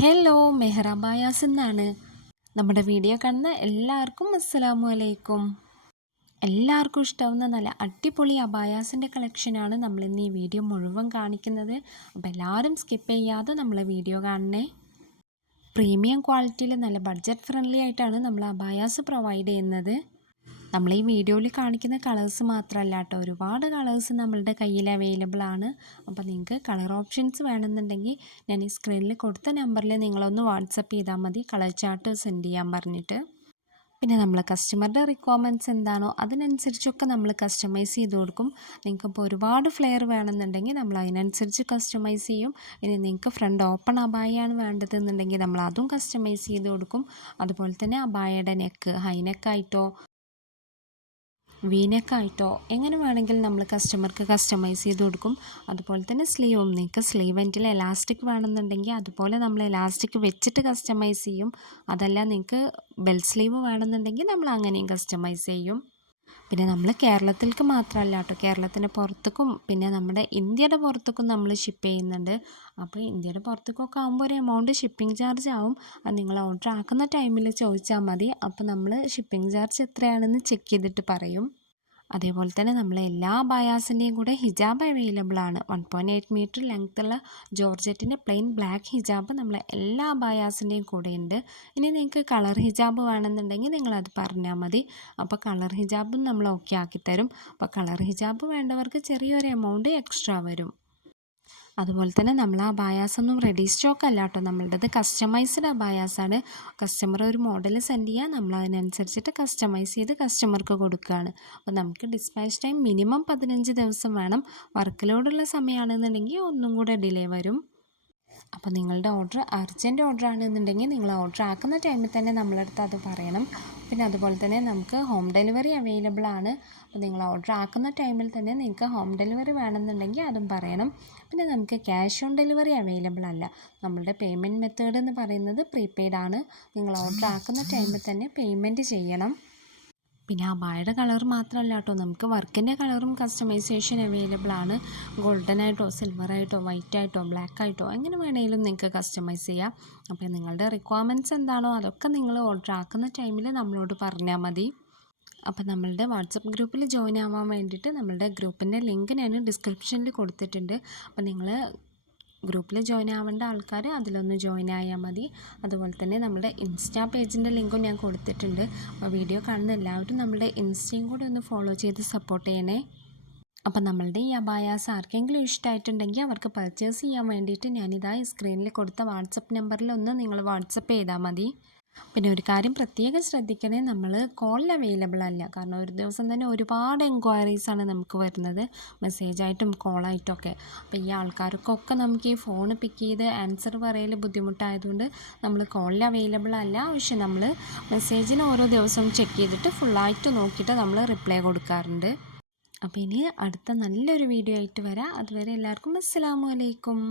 Hello Mehra bias എന്നാണ് നമ്മുടെ video കാണുന്ന എല്ലാവർക്കും അസ്സലാമു അലൈക്കും. എല്ലാവർക്കും ഇഷ്ടാവുന്ന നല്ല അടിപൊളി അബായാസിൻ്റെ കളക്ഷനാണ് നമ്മളിന്ന് ഈ വീഡിയോ മുഴുവൻ കാണിക്കുന്നത്. അപ്പോൾ എല്ലാവരും സ്കിപ്പ് ചെയ്യാതെ നമ്മളെ വീഡിയോ കാണണേ. പ്രീമിയം ക്വാളിറ്റിയിൽ നല്ല ബഡ്ജറ്റ് ഫ്രണ്ട്ലി ആയിട്ടാണ് നമ്മൾ അബായാസ് പ്രൊവൈഡ് ചെയ്യുന്നത്. നമ്മൾ ഈ വീഡിയോയിൽ കാണിക്കുന്ന കളേഴ്സ് മാത്രമല്ല കേട്ടോ, ഒരുപാട് കളേഴ്സ് നമ്മളുടെ കയ്യിൽ അവൈലബിൾ ആണ്. അപ്പോൾ നിങ്ങൾക്ക് കളർ ഓപ്ഷൻസ് വേണമെന്നുണ്ടെങ്കിൽ ഞാൻ ഈ സ്ക്രീനിൽ കൊടുത്ത നമ്പറിൽ നിങ്ങളൊന്ന് വാട്സപ്പ് ചെയ്താൽ മതി, കളർ ചാർട്ട് സെൻഡ് ചെയ്യാൻ പറഞ്ഞിട്ട്. പിന്നെ നമ്മൾ കസ്റ്റമറുടെ റിക്വയർമെൻറ്റ്സ് എന്താണോ അതിനനുസരിച്ചൊക്കെ നമ്മൾ കസ്റ്റമൈസ് ചെയ്ത് കൊടുക്കും. നിങ്ങൾക്കിപ്പോൾ ഒരുപാട് ഫ്ലെയർ വേണമെന്നുണ്ടെങ്കിൽ നമ്മൾ അതിനനുസരിച്ച് കസ്റ്റമൈസ് ചെയ്യും. ഇനി നിങ്ങൾക്ക് ഫ്രണ്ട് ഓപ്പൺ അബായാണ് വേണ്ടതെന്നുണ്ടെങ്കിൽ നമ്മൾ അതും കസ്റ്റമൈസ് ചെയ്ത് കൊടുക്കും. അതുപോലെ തന്നെ അബായയുടെ നെക്ക് ഹൈ നെക്കായിട്ടോ വീനെക്കായിട്ടോ എങ്ങനെ വേണമെങ്കിലും നമ്മൾ കസ്റ്റമർക്ക് കസ്റ്റമൈസ് ചെയ്ത് കൊടുക്കും. അതുപോലെ തന്നെ സ്ലീവും നിങ്ങൾക്ക് സ്ലീവ് എൻഡിൽ എലാസ്റ്റിക് വേണമെന്നുണ്ടെങ്കിൽ അതുപോലെ നമ്മൾ എലാസ്റ്റിക് വെച്ചിട്ട് കസ്റ്റമൈസ് ചെയ്യും. അതല്ല നിങ്ങൾക്ക് ബെൽ സ്ലീവ് വേണമെന്നുണ്ടെങ്കിൽ നമ്മൾ അങ്ങനെയും കസ്റ്റമൈസ് ചെയ്യും. പിന്നെ നമ്മൾ കേരളത്തിലേക്ക് മാത്രമല്ല കേട്ടോ, കേരളത്തിൻ്റെ പുറത്തേക്കും പിന്നെ നമ്മുടെ ഇന്ത്യയുടെ പുറത്തേക്കും നമ്മൾ ഷിപ്പ് ചെയ്യുന്നുണ്ട്. അപ്പോൾ ഇന്ത്യയുടെ പുറത്തേക്കൊക്കെ ആകുമ്പോൾ ഒരു എമൗണ്ട് ഷിപ്പിംഗ് ചാർജ് ആവും. അത് നിങ്ങൾ ഓർഡർ ആക്കുന്ന ടൈമിൽ ചോദിച്ചാൽ മതി. അപ്പോൾ നമ്മൾ ഷിപ്പിംഗ് ചാർജ് എത്രയാണെന്ന് ചെക്ക് ചെയ്തിട്ട് പറയും. അതേപോലെ തന്നെ നമ്മൾ എല്ലാ ബയാസിൻ്റെയും കൂടെ ഹിജാബ് അവൈലബിൾ ആണ്. 1.8 മീറ്റർ ലെങ്ത്തുള്ള ജോർജറ്റിൻ്റെ പ്ലെയിൻ ബ്ലാക്ക് ഹിജാബ് നമ്മൾ എല്ലാ ബയാസിൻ്റെയും കൂടെ ഉണ്ട്. ഇനി നിങ്ങൾക്ക് കളർ ഹിജാബ് വേണമെന്നുണ്ടെങ്കിൽ നിങ്ങളത് പറഞ്ഞാൽ മതി. അപ്പോൾ കളർ ഹിജാബും നമ്മൾ ഓക്കെ ആക്കിത്തരും. അപ്പോൾ കളർ ഹിജാബ് വേണ്ടവർക്ക് ചെറിയൊരു എമൗണ്ട് എക്സ്ട്രാ വരും. അതുപോലെ തന്നെ നമ്മൾ ആ അബായാസൊന്നും റെഡി സ്റ്റോക്ക് അല്ല കേട്ടോ, നമ്മളുടേത് കസ്റ്റമൈസ്ഡ് അബായാസാണ്. കസ്റ്റമർ ഒരു മോഡൽ സെൻഡ് ചെയ്യുക, നമ്മൾ അതിനനുസരിച്ചിട്ട് കസ്റ്റമൈസ് ചെയ്ത് കസ്റ്റമർക്ക് കൊടുക്കുകയാണ്. അപ്പോൾ നമുക്ക് ഡിസ്പാച്ച് ടൈം മിനിമം 15 ദിവസം വേണം. വർക്ക് ലോഡുള്ള സമയമാണെന്നുണ്ടെങ്കിൽ ഒന്നും കൂടെ ഡിലേ വരും. അപ്പോൾ നിങ്ങളുടെ ഓർഡർ അർജൻറ്റ് ഓർഡർ ആണെന്നുണ്ടെങ്കിൽ നിങ്ങൾ ഓർഡർ ആക്കുന്ന ടൈമിൽ തന്നെ നമ്മളടുത്ത് അത് പറയണം. പിന്നെ അതുപോലെ തന്നെ നമുക്ക് ഹോം ഡെലിവറി അവൈലബിൾ ആണ്. അപ്പോൾ നിങ്ങൾ ഓർഡർ ആക്കുന്ന ടൈമിൽ തന്നെ നിങ്ങൾക്ക് ഹോം ഡെലിവറി വേണമെന്നുണ്ടെങ്കിൽ അതും പറയണം. പിന്നെ നമുക്ക് ക്യാഷ് ഓൺ ഡെലിവറി അവൈലബിൾ അല്ല. നമ്മളുടെ പേയ്മെൻറ്റ് മെത്തേഡ് എന്ന് പറയുന്നത് പ്രീപെയ്ഡ് ആണ്. നിങ്ങൾ ഓർഡർ ആക്കുന്ന ടൈമിൽ തന്നെ പേയ്മെൻറ്റ് ചെയ്യണം. പിന്നെ അബായയുടെ കളർ മാത്രമല്ല കേട്ടോ, നമുക്ക് വർക്കിൻ്റെ കളറും കസ്റ്റമൈസേഷൻ അവൈലബിൾ ആണ്. ഗോൾഡൻ ആയിട്ടോ സിൽവറായിട്ടോ വൈറ്റായിട്ടോ ബ്ലാക്കായിട്ടോ എങ്ങനെ വേണമെങ്കിലും നിങ്ങൾക്ക് കസ്റ്റമൈസ് ചെയ്യാം. അപ്പോൾ നിങ്ങളുടെ റിക്വയർമെൻറ്റ്സ് എന്താണോ അതൊക്കെ നിങ്ങൾ ഓർഡർ ആക്കുന്ന ടൈമിൽ നമ്മളോട് പറഞ്ഞാൽ മതി. അപ്പോൾ നമ്മളുടെ വാട്സപ്പ് ഗ്രൂപ്പിൽ ജോയിൻ ആവാൻ വേണ്ടിയിട്ട് നമ്മളുടെ ഗ്രൂപ്പിൻ്റെ ലിങ്ക് ഞാൻ ഡിസ്ക്രിപ്ഷനിൽ കൊടുത്തിട്ടുണ്ട്. അപ്പോൾ നിങ്ങൾ ഗ്രൂപ്പിൽ ജോയിൻ ആവേണ്ട ആൾക്കാർ അതിലൊന്ന് ജോയിൻ ആയാൽ മതി. അതുപോലെ തന്നെ നമ്മുടെ ഇൻസ്റ്റാ പേജിൻ്റെ ലിങ്കും ഞാൻ കൊടുത്തിട്ടുണ്ട്. അപ്പോൾ വീഡിയോ കാണുന്ന എല്ലാവരും നമ്മുടെ ഇൻസ്റ്റയും കൂടി ഒന്ന് ഫോളോ ചെയ്ത് സപ്പോർട്ട് ചെയ്യണേ. അപ്പോൾ നമ്മളുടെ ഈ അബായാസ് ആർക്കെങ്കിലും ഇഷ്ടമായിട്ടുണ്ടെങ്കിൽ അവർക്ക് പർച്ചേസ് ചെയ്യാൻ വേണ്ടിയിട്ട് ഞാനിതാ ഈ സ്ക്രീനിൽ കൊടുത്ത വാട്സപ്പ് നമ്പറിൽ ഒന്ന് നിങ്ങൾ വാട്സപ്പ് ചെയ്താൽ മതി. പിന്നെ ഒരു കാര്യം പ്രത്യേകം ശ്രദ്ധിക്കണേ, നമ്മൾ കോളിൽ അവൈലബിൾ അല്ല. കാരണം ഒരു ദിവസം തന്നെ ഒരുപാട് എൻക്വയറീസാണ് നമുക്ക് വരുന്നത്, മെസ്സേജായിട്ടും കോളായിട്ടും ഒക്കെ. അപ്പോൾ ഈ ആൾക്കാർക്കൊക്കെ നമുക്ക് ഈ ഫോൺ പിക്ക് ചെയ്ത് ആൻസർ പറയൽ ബുദ്ധിമുട്ടായതുകൊണ്ട് നമ്മൾ കോളിൽ അവൈലബിൾ അല്ല. പക്ഷെ നമ്മൾ മെസ്സേജിന് ഓരോ ദിവസവും ചെക്ക് ചെയ്തിട്ട് ഫുള്ളായിട്ട് നോക്കിയിട്ട് നമ്മൾ റിപ്ലൈ കൊടുക്കാറുണ്ട്. അപ്പോൾ ഇനി അടുത്ത നല്ലൊരു വീഡിയോ ആയിട്ട് വരാം. അതുവരെ എല്ലാവർക്കും അസ്സലാമു അലൈക്കും.